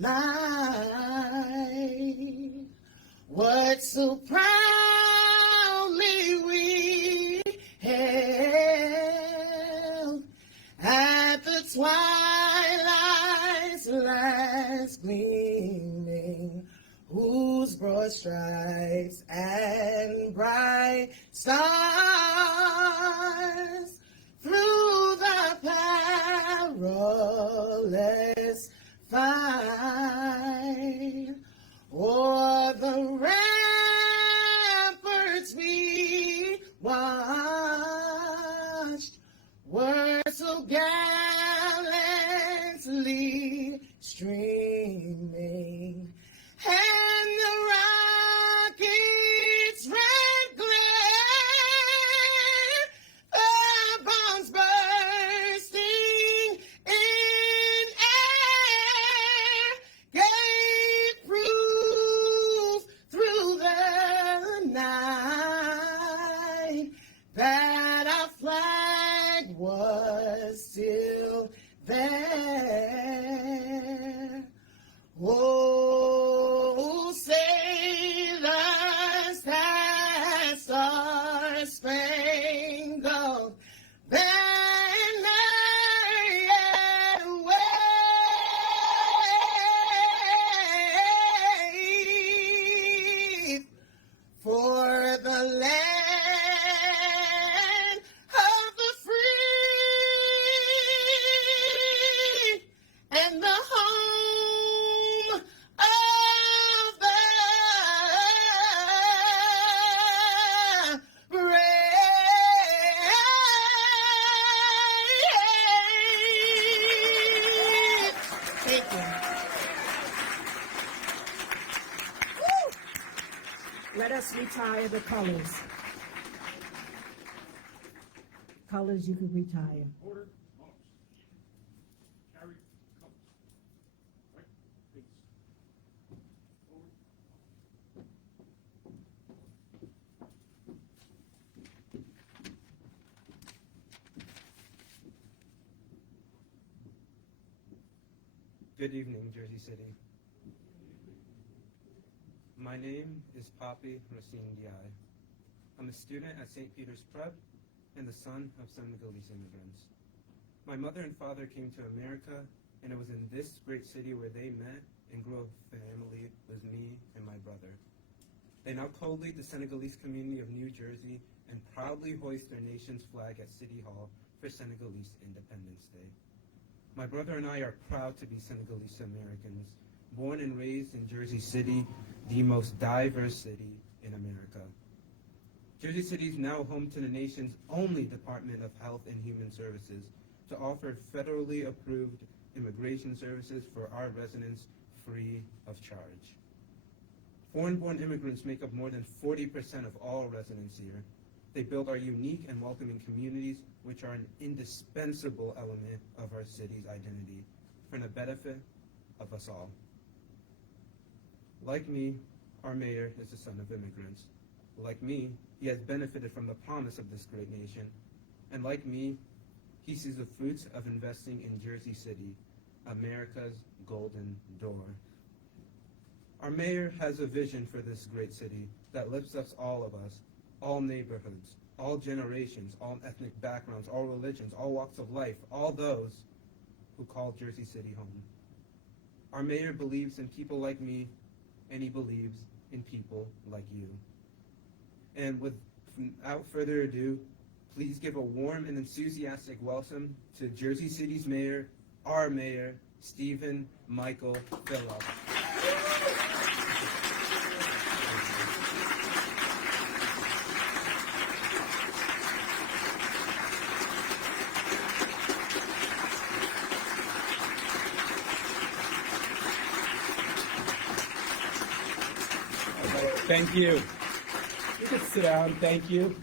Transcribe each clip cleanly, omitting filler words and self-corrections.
light. What so proudly we hailed at the twilight's last gleaming, whose broad stripes and bright stars through the perilous fight o'er the ramparts we watched were so gallantly streaming, and the rocket's red glare, the bombs bursting in air, gave proof through the night that our flag was still there. Oh, sailors, that star-spangled banner yet wave for the land of the free and the home of the brave. Thank you. Let us retire the colors. Colors, you can retire. Order, march. Carry, colors. Right, face. Forward. Good evening, Jersey City. My name is Papi Racine Diaye. I'm a student at St. Peter's Prep and the son of Senegalese immigrants. My mother and father came to America, and it was in this great city where they met and grew a family with me and my brother. They now co-lead the Senegalese community of New Jersey and proudly hoist their nation's flag at City Hall for Senegalese Independence Day. My brother and I are proud to be Senegalese Americans, born and raised in Jersey City, the most diverse city in America. Jersey City is now home to the nation's only Department of Health and Human Services to offer federally approved immigration services for our residents free of charge. Foreign-born immigrants make up more than 40% of all residents here. They build our unique and welcoming communities, which are an indispensable element of our city's identity for the benefit of us all. Like me, our mayor is the son of immigrants. Like me, he has benefited from the promise of this great nation. And like me, he sees the fruits of investing in Jersey City, America's golden door. Our mayor has a vision for this great city that lifts us, all neighborhoods, all generations, all ethnic backgrounds, all religions, all walks of life, all those who call Jersey City home. Our mayor believes in people like me, and he believes in people like you. And without further ado, please give a warm and enthusiastic welcome to Jersey City's mayor, our mayor, Stephen Michael Fulop. Thank you. You can sit down. Thank you.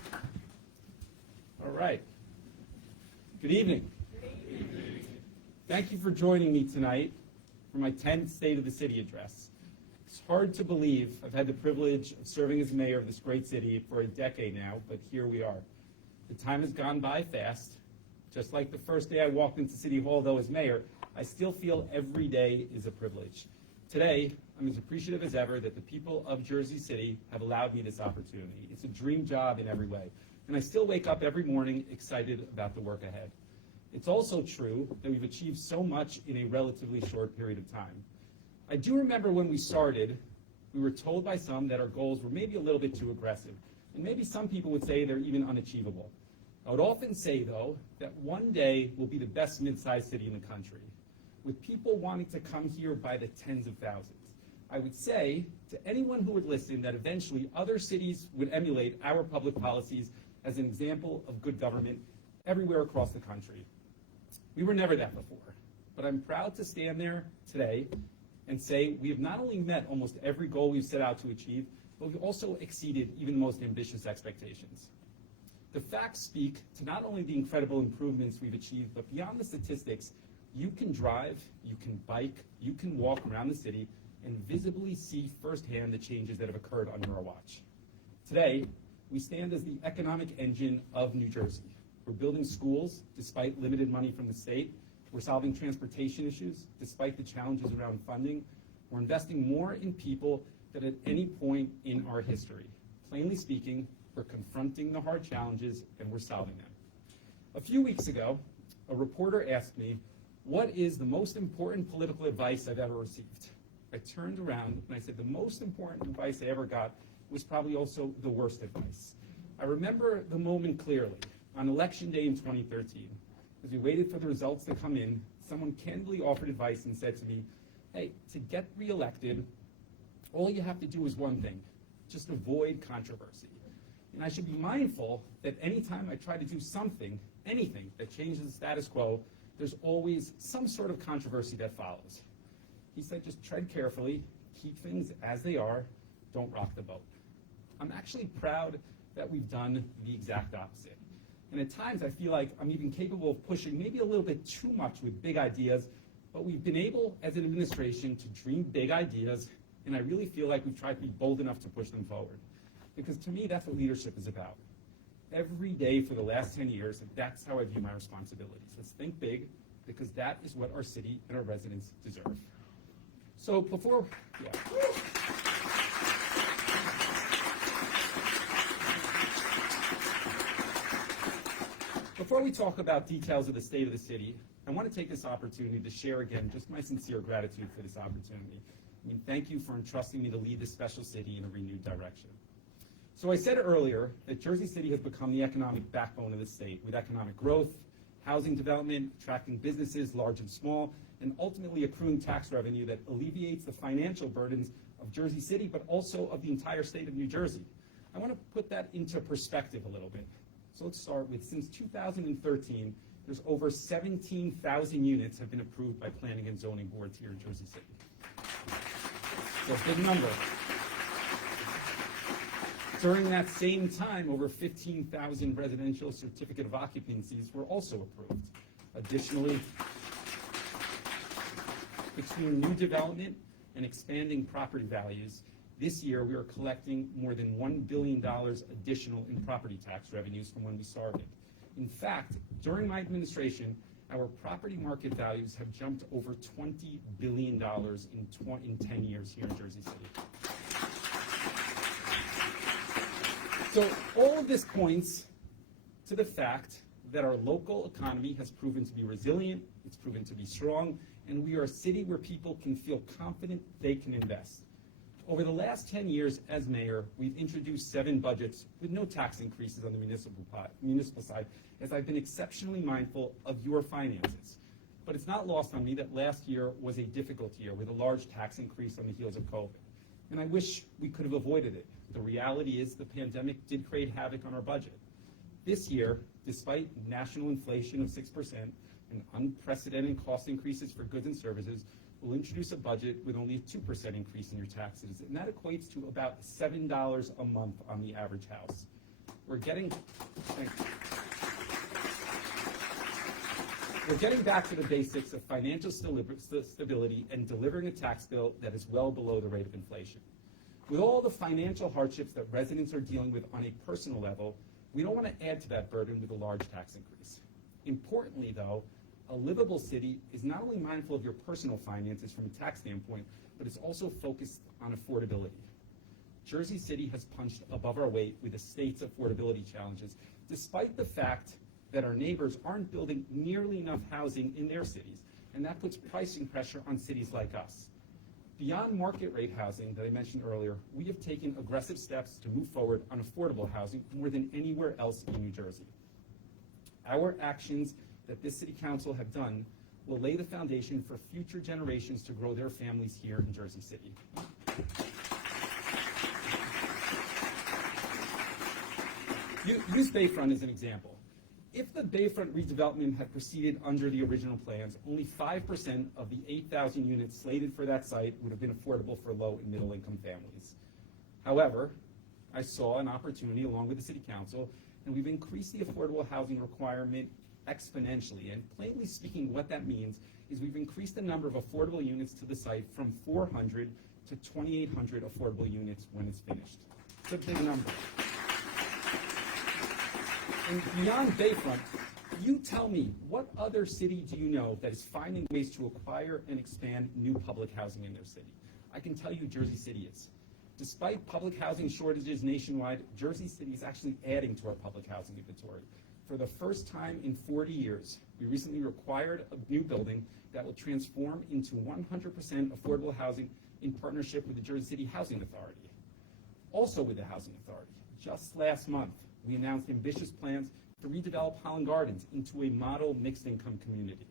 All right. Good evening. Thank you for joining me tonight for my 10th State of the City address. It's hard to believe I've had the privilege of serving as mayor of this great city for a decade now, but here we are. The time has gone by fast. Just like the first day I walked into City Hall, though, as mayor, I still feel every day is a privilege. Today, I'm as appreciative as ever that the people of Jersey City have allowed me this opportunity. It's a dream job in every way, and I still wake up every morning excited about the work ahead. It's also true that we've achieved so much in a relatively short period of time. I do remember when we started, we were told by some that our goals were maybe a little bit too aggressive, and maybe some people would say they're even unachievable. I would often say, though, that one day we'll be the best mid-sized city in the country, with people wanting to come here by the tens of thousands. I would say to anyone who would listen that eventually other cities would emulate our public policies as an example of good government everywhere across the country. We were never that before, but I'm proud to stand there today and say we have not only met almost every goal we've set out to achieve, but we've also exceeded even the most ambitious expectations. The facts speak to not only the incredible improvements we've achieved, but beyond the statistics, you can drive, you can bike, you can walk around the city and visibly see firsthand the changes that have occurred under our watch. Today, we stand as the economic engine of New Jersey. We're building schools despite limited money from the state. We're solving transportation issues despite the challenges around funding. We're investing more in people than at any point in our history. Plainly speaking, we're confronting the hard challenges and we're solving them. A few weeks ago, a reporter asked me, what is the most important political advice I've ever received? I turned around and I said the most important advice I ever got was probably also the worst advice. I remember the moment clearly. On Election Day in 2013, as we waited for the results to come in, someone candidly offered advice and said to me, hey, to get reelected, all you have to do is one thing, just avoid controversy. And I should be mindful that anytime I try to do something, anything that changes the status quo, there's always some sort of controversy that follows. He said, just tread carefully, keep things as they are, don't rock the boat. I'm actually proud that we've done the exact opposite. And at times I feel like I'm even capable of pushing maybe a little bit too much with big ideas, but we've been able as an administration to dream big ideas, and I really feel like we've tried to be bold enough to push them forward. Because to me, that's what leadership is about. Every day for the last 10 years, that's how I view my responsibilities. Let's think big, because that is what our city and our residents deserve. So before we talk about details of the state of the city, I want to take this opportunity to share again just my sincere gratitude for this opportunity. I mean, thank you for entrusting me to lead this special city in a renewed direction. So I said earlier that Jersey City has become the economic backbone of the state, with economic growth, housing development, attracting businesses large and small, and ultimately accruing tax revenue that alleviates the financial burdens of Jersey City, but also of the entire state of New Jersey. I want to put that into perspective a little bit. So let's start with, since 2013, there's over 17,000 units have been approved by planning and zoning boards here in Jersey City. So a big number. During that same time, over 15,000 residential certificate of occupancies were also approved. Additionally, between new development and expanding property values, this year we are collecting more than $1 billion additional in property tax revenues from when we started. In fact, during my administration, our property market values have jumped over $20 billion in 10 years here in Jersey City. So all of this points to the fact that our local economy has proven to be resilient, it's proven to be strong, and we are a city where people can feel confident they can invest. Over the last 10 years as mayor, we've introduced 7 budgets with no tax increases on the municipal side, as I've been exceptionally mindful of your finances. But it's not lost on me that last year was a difficult year with a large tax increase on the heels of COVID. And I wish we could have avoided it. The reality is the pandemic did create havoc on our budget. This year, despite national inflation of 6% and unprecedented cost increases for goods and services, we'll introduce a budget with only a 2% increase in your taxes, and that equates to about $7 a month on the average house. We're getting back to the basics of financial stability and delivering a tax bill that is well below the rate of inflation. With all the financial hardships that residents are dealing with on a personal level, we don't want to add to that burden with a large tax increase. Importantly, though, A livable city is not only mindful of your personal finances from a tax standpoint, but it's also focused on affordability. Jersey City has punched above our weight with the state's affordability challenges, despite the fact that our neighbors aren't building nearly enough housing in their cities, and that puts pricing pressure on cities like us. Beyond market rate housing that I mentioned earlier, we have taken aggressive steps to move forward on affordable housing more than anywhere else in New Jersey. Our actions that this City Council have done will lay the foundation for future generations to grow their families here in Jersey City. Use Bayfront as an example. If the Bayfront redevelopment had proceeded under the original plans, only 5% of the 8,000 units slated for that site would have been affordable for low and middle income families. However, I saw an opportunity along with the City Council, and we've increased the affordable housing requirement exponentially. And plainly speaking, what that means is we've increased the number of affordable units to the site from 400 to 2,800 affordable units when it's finished. It's a big number. And beyond Bayfront, you tell me, what other city do you know that is finding ways to acquire and expand new public housing in their city? I can tell you Jersey City is. Despite public housing shortages nationwide, Jersey City is actually adding to our public housing inventory. For the first time in 40 years, we recently acquired a new building that will transform into 100% affordable housing in partnership with the Jersey City Housing Authority. Also with the Housing Authority, just last month, we announced ambitious plans to redevelop Holland Gardens into a model mixed-income community.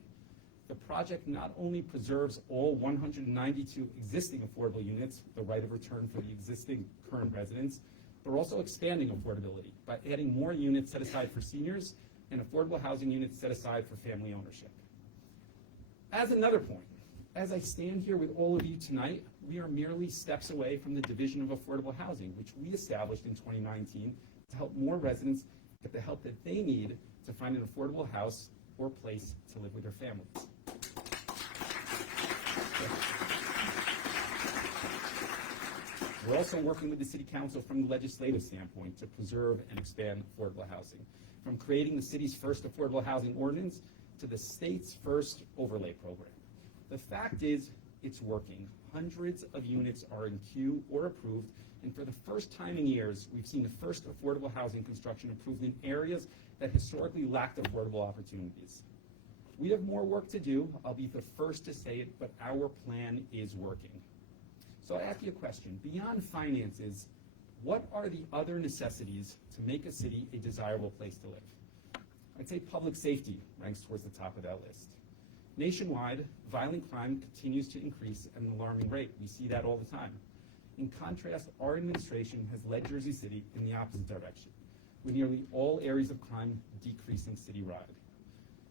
The project not only preserves all 192 existing affordable units, the right of return for the existing current residents, but we're also expanding affordability by adding more units set aside for seniors and affordable housing units set aside for family ownership. As another point, as I stand here with all of you tonight, we are merely steps away from the Division of Affordable Housing, which we established in 2019 to help more residents get the help that they need to find an affordable house or place to live with their families. We're also working with the City Council from the legislative standpoint to preserve and expand affordable housing, from creating the city's first affordable housing ordinance to the state's first overlay program. The fact is, it's working. Hundreds of units are in queue or approved, and for the first time in years, we've seen the first affordable housing construction approved in areas that historically lacked affordable opportunities. We have more work to do. I'll be the first to say it, but our plan is working. So I ask you a question. Beyond finances, what are the other necessities to make a city a desirable place to live? I'd say public safety ranks towards the top of that list. Nationwide, violent crime continues to increase at an alarming rate. We see that all the time. In contrast, our administration has led Jersey City in the opposite direction, with nearly all areas of crime decreasing citywide.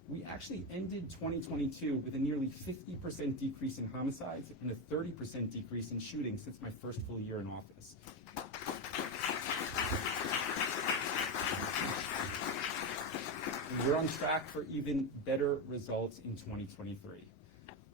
We actually ended 2022 with a nearly 50% decrease in homicides and a 30% decrease in shootings since my first full year in office. We're on track for even better results in 2023.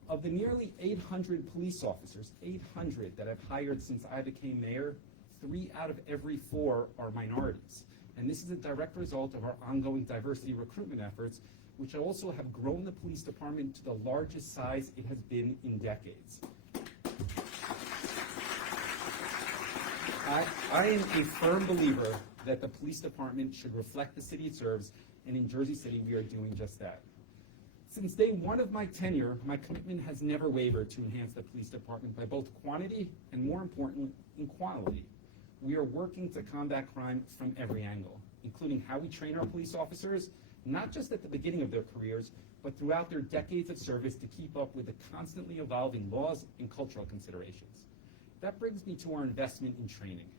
Of the nearly 800 police officers, 800 that I've hired since I became mayor, 3 out of every 4 are minorities. And this is a direct result of our ongoing diversity recruitment efforts, which also have grown the police department to the largest size it has been in decades. I am a firm believer that the police department should reflect the city it serves, and in Jersey City, we are doing just that. Since day one of my tenure, my commitment has never wavered to enhance the police department by both quantity and, more importantly, in quality. We are working to combat crime from every angle, including how we train our police officers, not just at the beginning of their careers, but throughout their decades of service to keep up with the constantly evolving laws and cultural considerations. That brings me to our investment in training.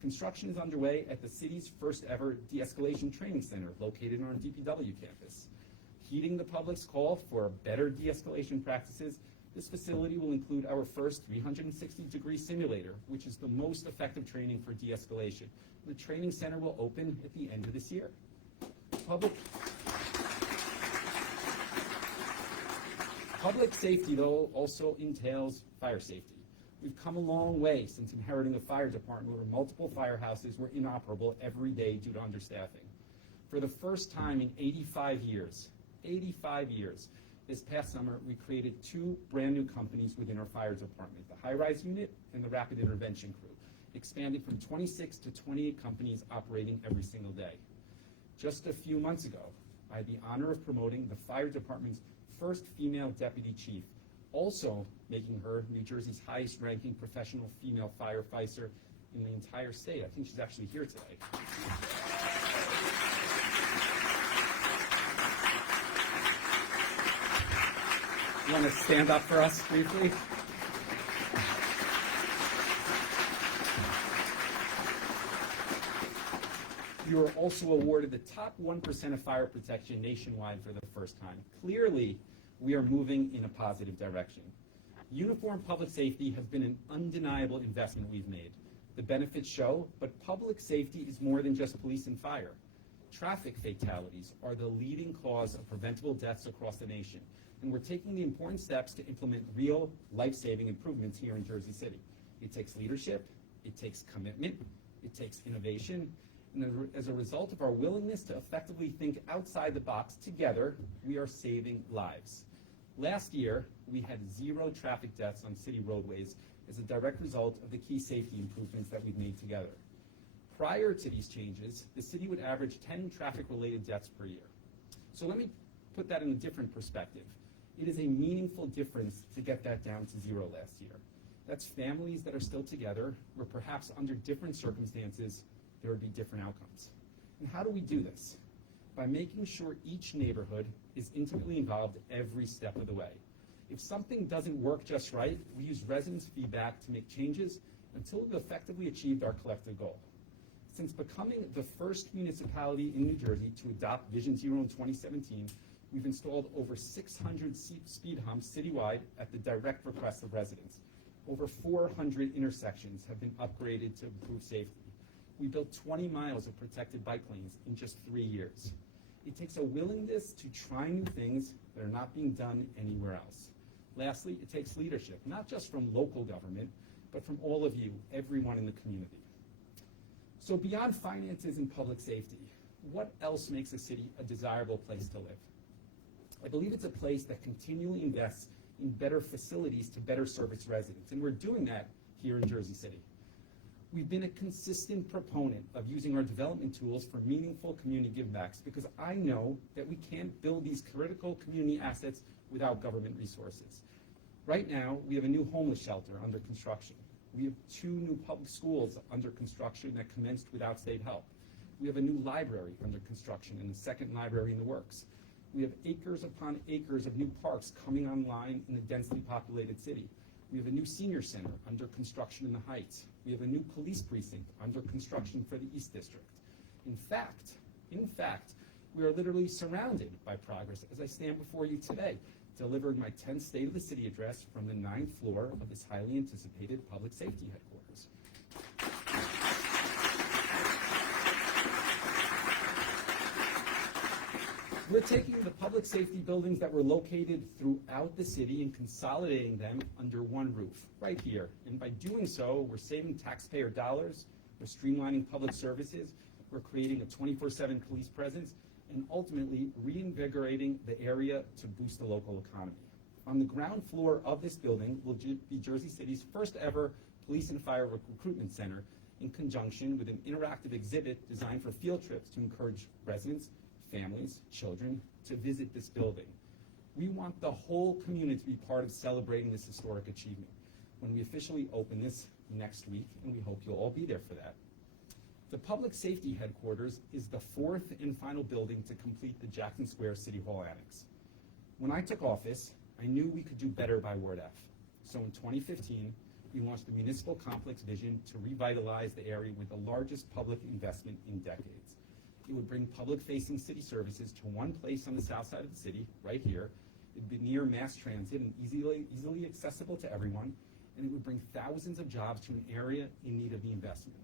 Construction is underway at the city's first ever de-escalation training center located on our DPW campus. Heeding the public's call for better de-escalation practices, this facility will include our first 360-degree simulator, which is the most effective training for de-escalation. The training center will open at the end of this year. Public safety, though, also entails fire safety. We've come a long way since inheriting a fire department where multiple firehouses were inoperable every day due to understaffing. For the first time in 85 years, This past summer, we created 2 brand new companies within our fire department, the high-rise unit and the rapid intervention crew, expanding from 26 to 28 companies operating every single day. Just a few months ago, I had the honor of promoting the fire department's first female deputy chief, also making her New Jersey's highest-ranking professional female firefighter in the entire state. I think she's actually here today. You want to stand up for us briefly? You were also awarded the top 1% of fire protection nationwide for the first time. Clearly, we are moving in a positive direction. Uniform public safety has been an undeniable investment we've made. The benefits show, but public safety is more than just police and fire. Traffic fatalities are the leading cause of preventable deaths across the nation, and we're taking the important steps to implement real life-saving improvements here in Jersey City. It takes leadership, it takes commitment, it takes innovation, and as a result of our willingness to effectively think outside the box together, we are saving lives. Last year, we had 0 traffic deaths on city roadways as a direct result of the key safety improvements that we've made together. Prior to these changes, the city would average 10 traffic-related deaths per year. So let me put that in a different perspective. It is a meaningful difference to get that down to 0 last year. That's families that are still together, where perhaps under different circumstances, there would be different outcomes. And how do we do this? By making sure each neighborhood is intimately involved every step of the way. If something doesn't work just right, we use residents' feedback to make changes until we've effectively achieved our collective goal. Since becoming the first municipality in New Jersey to adopt Vision Zero in 2017, we've installed over 600 speed humps citywide at the direct request of residents. Over 400 intersections have been upgraded to improve safety. We built 20 miles of protected bike lanes in just 3 years. It takes a willingness to try new things that are not being done anywhere else. Lastly, it takes leadership, not just from local government, but from all of you, everyone in the community. So beyond finances and public safety, what else makes a city a desirable place to live? I believe it's a place that continually invests in better facilities to better serve its residents, and we're doing that here in Jersey City. We've been a consistent proponent of using our development tools for meaningful community givebacks because I know that we can't build these critical community assets without government resources. Right now, we have a new homeless shelter under construction. We have 2 new public schools under construction that commenced without state help. We have a new library under construction and a second library in the works. We have acres upon acres of new parks coming online in a densely populated city. We have a new senior center under construction in the Heights. We have a new police precinct under construction for the East District. In fact, we are literally surrounded by progress as I stand before you today, delivering my 10th State of the City address from the 9th floor of this highly anticipated public safety headquarters. We're taking the public safety buildings that were located throughout the city and consolidating them under one roof, right here. And by doing so, we're saving taxpayer dollars, we're streamlining public services, we're creating a 24/7 police presence, and ultimately reinvigorating the area to boost the local economy. On the ground floor of this building will be Jersey City's first ever police and fire recruitment center in conjunction with an interactive exhibit designed for field trips to encourage residents, families, children to visit this building. We want the whole community to be part of celebrating this historic achievement when we officially open this next week, and we hope you'll all be there for that. The public safety headquarters is the 4th and final building to complete the Jackson Square City Hall Annex. When I took office, I knew we could do better by Word F. So in 2015, we launched the municipal complex vision to revitalize the area with the largest public investment in decades. It would bring public-facing city services to one place on the south side of the city, right here. It would be near mass transit and easily accessible to everyone, and it would bring thousands of jobs to an area in need of the investment.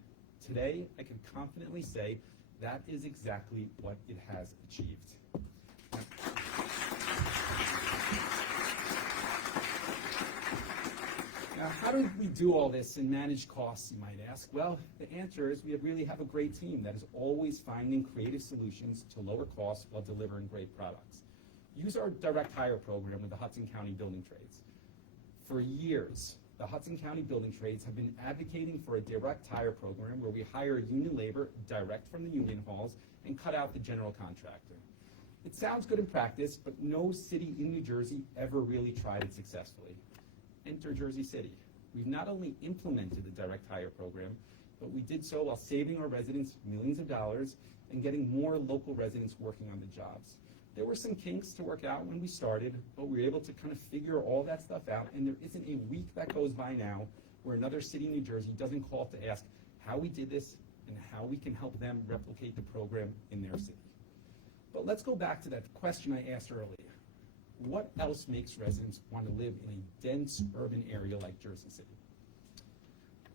Today, I can confidently say that is exactly what it has achieved. Now, how do we do all this and manage costs, you might ask? Well, the answer is we really have a great team that is always finding creative solutions to lower costs while delivering great products. use our direct hire program with the Hudson County Building Trades. For years, the Hudson County Building Trades have been advocating for a direct hire program where we hire union labor direct from the union halls and cut out the general contractor. It sounds good in practice, but no city in New Jersey ever really tried it successfully. Enter Jersey City. We've not only implemented the direct hire program, but we did so while saving our residents millions of dollars and getting more local residents working on the jobs. There were some kinks to work out when we started, but we were able to kind of figure all that stuff out, and there isn't a week that goes by now where another city in New Jersey doesn't call to ask how we did this and how we can help them replicate the program in their city. But let's go back to that question I asked earlier. What else makes residents want to live in a dense urban area like Jersey City?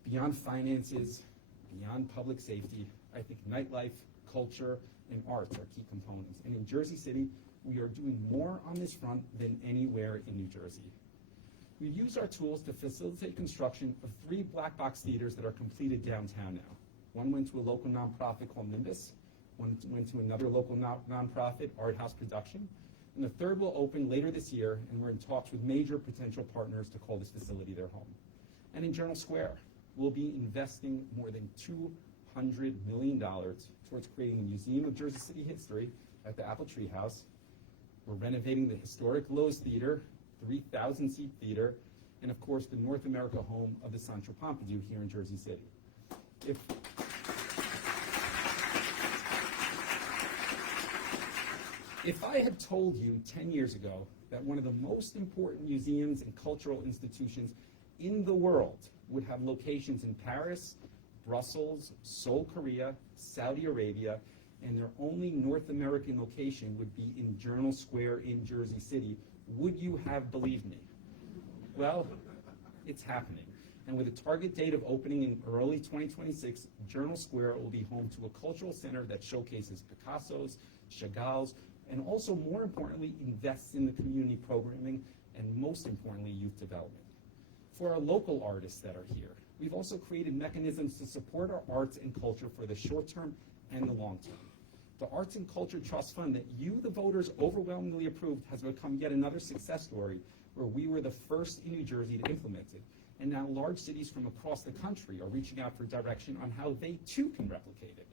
Beyond finances, beyond public safety, I think nightlife, culture, and arts are key components. And in Jersey City, we are doing more on this front than anywhere in New Jersey. We've used our tools to facilitate construction of 3 black box theaters that are completed downtown now. One went to a local nonprofit called Nimbus, one went to another local nonprofit, Art House Production, and the third will open later this year, and we're in talks with major potential partners to call this facility their home. And in Journal Square, we'll be investing more than $200 million towards creating a museum of Jersey City history at the Apple Tree House. We're renovating the historic Lowe's Theater, 3,000-seat theater, and of course the North America home of the Central Pompidou here in Jersey City. If I had told you 10 years ago that one of the most important museums and cultural institutions in the world would have locations in Paris, Brussels, Seoul, Korea, Saudi Arabia, and their only North American location would be in Journal Square in Jersey City, would you have believed me? Well, it's happening. And with a target date of opening in early 2026, Journal Square will be home to a cultural center that showcases Picasso's, Chagall's, and also, more importantly, invests in the community programming and, most importantly, youth development. For our local artists that are here, we've also created mechanisms to support our arts and culture for the short term and the long term. The Arts and Culture Trust Fund that you, the voters, overwhelmingly approved has become yet another success story where we were the first in New Jersey to implement it. And now large cities from across the country are reaching out for direction on how they too can replicate it.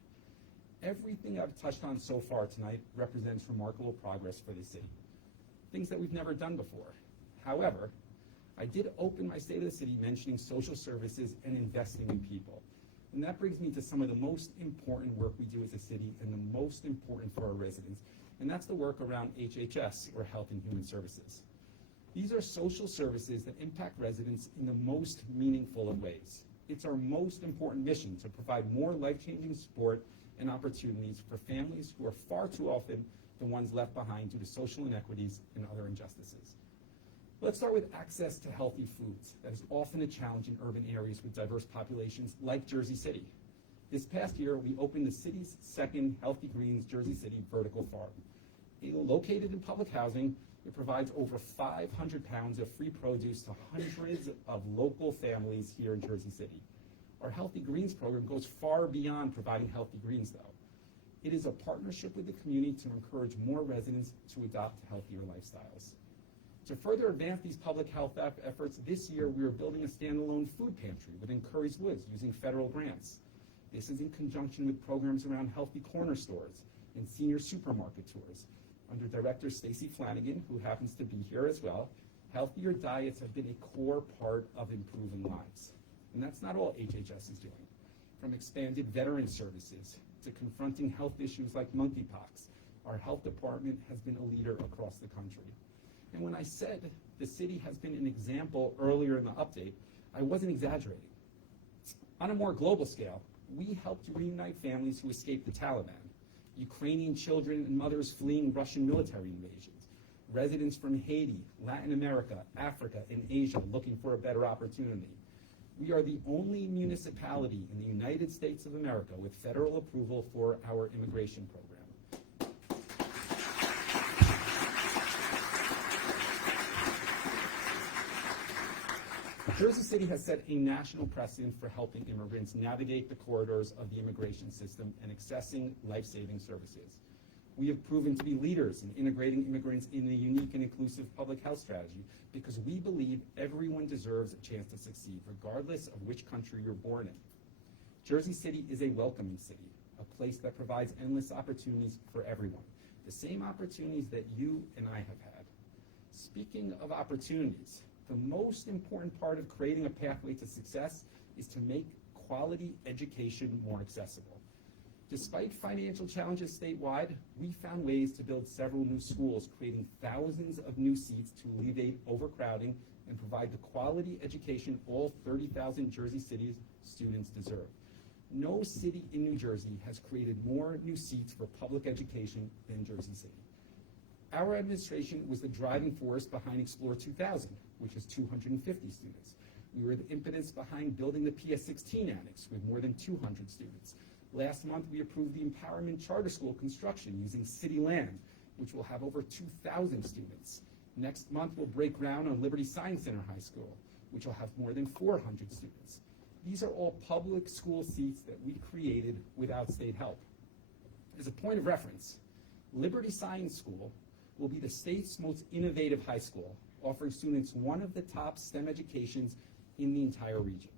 Everything I've touched on so far tonight represents remarkable progress for the city, things that we've never done before. However, I did open my State of the City mentioning social services and investing in people. And that brings me to some of the most important work we do as a city and the most important for our residents, and that's the work around HHS, or Health and Human Services. These are social services that impact residents in the most meaningful of ways. It's our most important mission to provide more life-changing support and opportunities for families who are far too often the ones left behind due to social inequities and other injustices. Let's start with access to healthy foods. That is often a challenge in urban areas with diverse populations like Jersey City. This past year, we opened the city's second Healthy Greens Jersey City vertical farm. Located in public housing, it provides over 500 pounds of free produce to hundreds of local families here in Jersey City. Our Healthy Greens program goes far beyond providing healthy greens, though. It is a partnership with the community to encourage more residents to adopt healthier lifestyles. To further advance these public health efforts, this year we are building a standalone food pantry within Curry's Woods using federal grants. This is in conjunction with programs around healthy corner stores and senior supermarket tours. Under Director Stacy Flanagan, who happens to be here as well, healthier diets have been a core part of improving lives. And that's not all HHS is doing. From expanded veteran services to confronting health issues like monkeypox, our health department has been a leader across the country. And when I said the city has been an example earlier in the update, I wasn't exaggerating. On a more global scale, we helped reunite families who escaped the Taliban, Ukrainian children and mothers fleeing Russian military invasions, residents from Haiti, Latin America, Africa, and Asia looking for a better opportunity. We are the only municipality in the United States of America with federal approval for our immigration program. Jersey City has set a national precedent for helping immigrants navigate the corridors of the immigration system and accessing life-saving services. We have proven to be leaders in integrating immigrants in a unique and inclusive public health strategy because we believe everyone deserves a chance to succeed, regardless of which country you're born in. Jersey City is a welcoming city, a place that provides endless opportunities for everyone, the same opportunities that you and I have had. Speaking of opportunities, the most important part of creating a pathway to success is to make quality education more accessible. Despite financial challenges statewide, we found ways to build several new schools, creating thousands of new seats to alleviate overcrowding and provide the quality education all 30,000 Jersey City students deserve. No city in New Jersey has created more new seats for public education than Jersey City. Our administration was the driving force behind Explore 2000, which is 250 students. We were the impetus behind building the PS16 Annex with more than 200 students. Last month, we approved the Empowerment Charter School construction using city land, which will have over 2,000 students. Next month, we'll break ground on Liberty Science Center High School, which will have more than 400 students. These are all public school seats that we created without state help. As a point of reference, Liberty Science School will be the state's most innovative high school, offering students one of the top STEM educations in the entire region.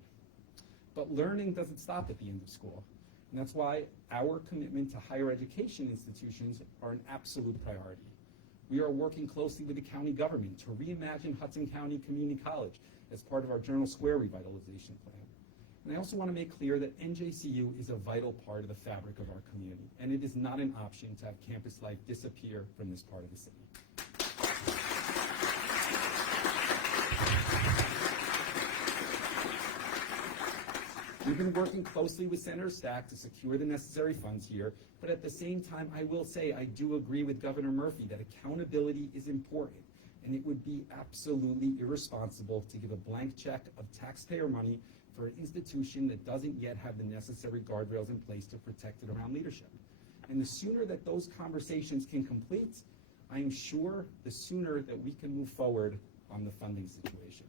But learning doesn't stop at the end of school. And that's why our commitment to higher education institutions are an absolute priority. We are working closely with the county government to reimagine Hudson County Community College as part of our Journal Square revitalization plan. And I also want to make clear that NJCU is a vital part of the fabric of our community, and it is not an option to have campus life disappear from this part of the city. We've been working closely with Senator Stack to secure the necessary funds here, but at the same time, I will say I do agree with Governor Murphy that accountability is important, and it would be absolutely irresponsible to give a blank check of taxpayer money for an institution that doesn't yet have the necessary guardrails in place to protect it around leadership. And the sooner that those conversations can complete, I am sure the sooner that we can move forward on the funding situation.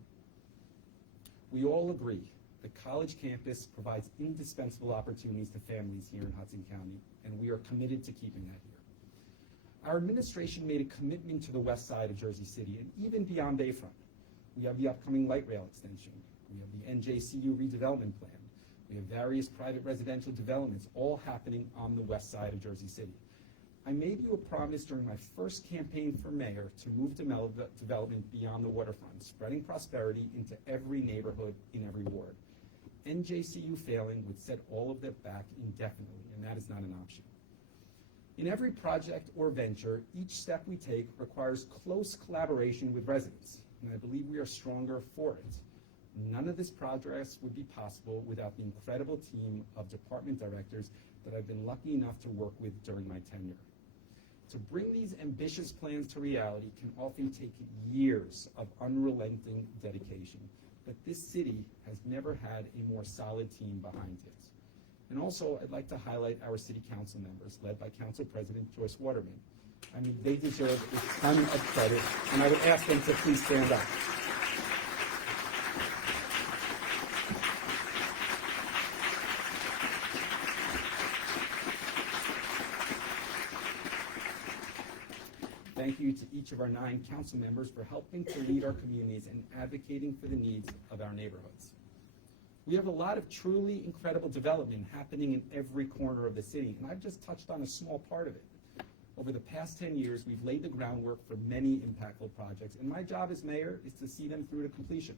We all agree the college campus provides indispensable opportunities to families here in Hudson County, and we are committed to keeping that here. Our administration made a commitment to the west side of Jersey City and even beyond Bayfront. We have the upcoming light rail extension. We have the NJCU redevelopment plan. We have various private residential developments all happening on the west side of Jersey City. I made you a promise during my first campaign for mayor to move development beyond the waterfront, spreading prosperity into every neighborhood in every ward. NJCU failing would set all of that back indefinitely, and that is not an option. In every project or venture, each step we take requires close collaboration with residents, and I believe we are stronger for it. None of this progress would be possible without the incredible team of department directors that I've been lucky enough to work with during my tenure. To bring these ambitious plans to reality can often take years of unrelenting dedication, but this city has never had a more solid team behind it. And also, I'd like to highlight our city council members, led by Council President Joyce Waterman. I mean, they deserve a ton of credit, and I would ask them to please stand up. Thank you to each of our 9 council members for helping to lead our communities and advocating for the needs of our neighborhoods. We have a lot of truly incredible development happening in every corner of the city, and I've just touched on a small part of it. Over the past 10 years, we've laid the groundwork for many impactful projects, and my job as mayor is to see them through to completion.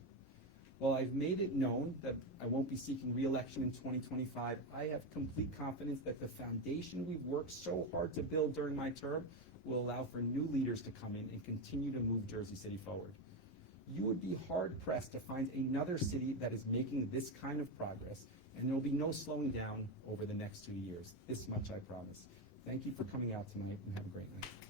While I've made it known that I won't be seeking re-election in 2025, I have complete confidence that the foundation we've worked so hard to build during my term will allow for new leaders to come in and continue to move Jersey City forward. You would be hard-pressed to find another city that is making this kind of progress, and there will be no slowing down over the next 2 years. This much I promise. Thank you for coming out tonight, and have a great night.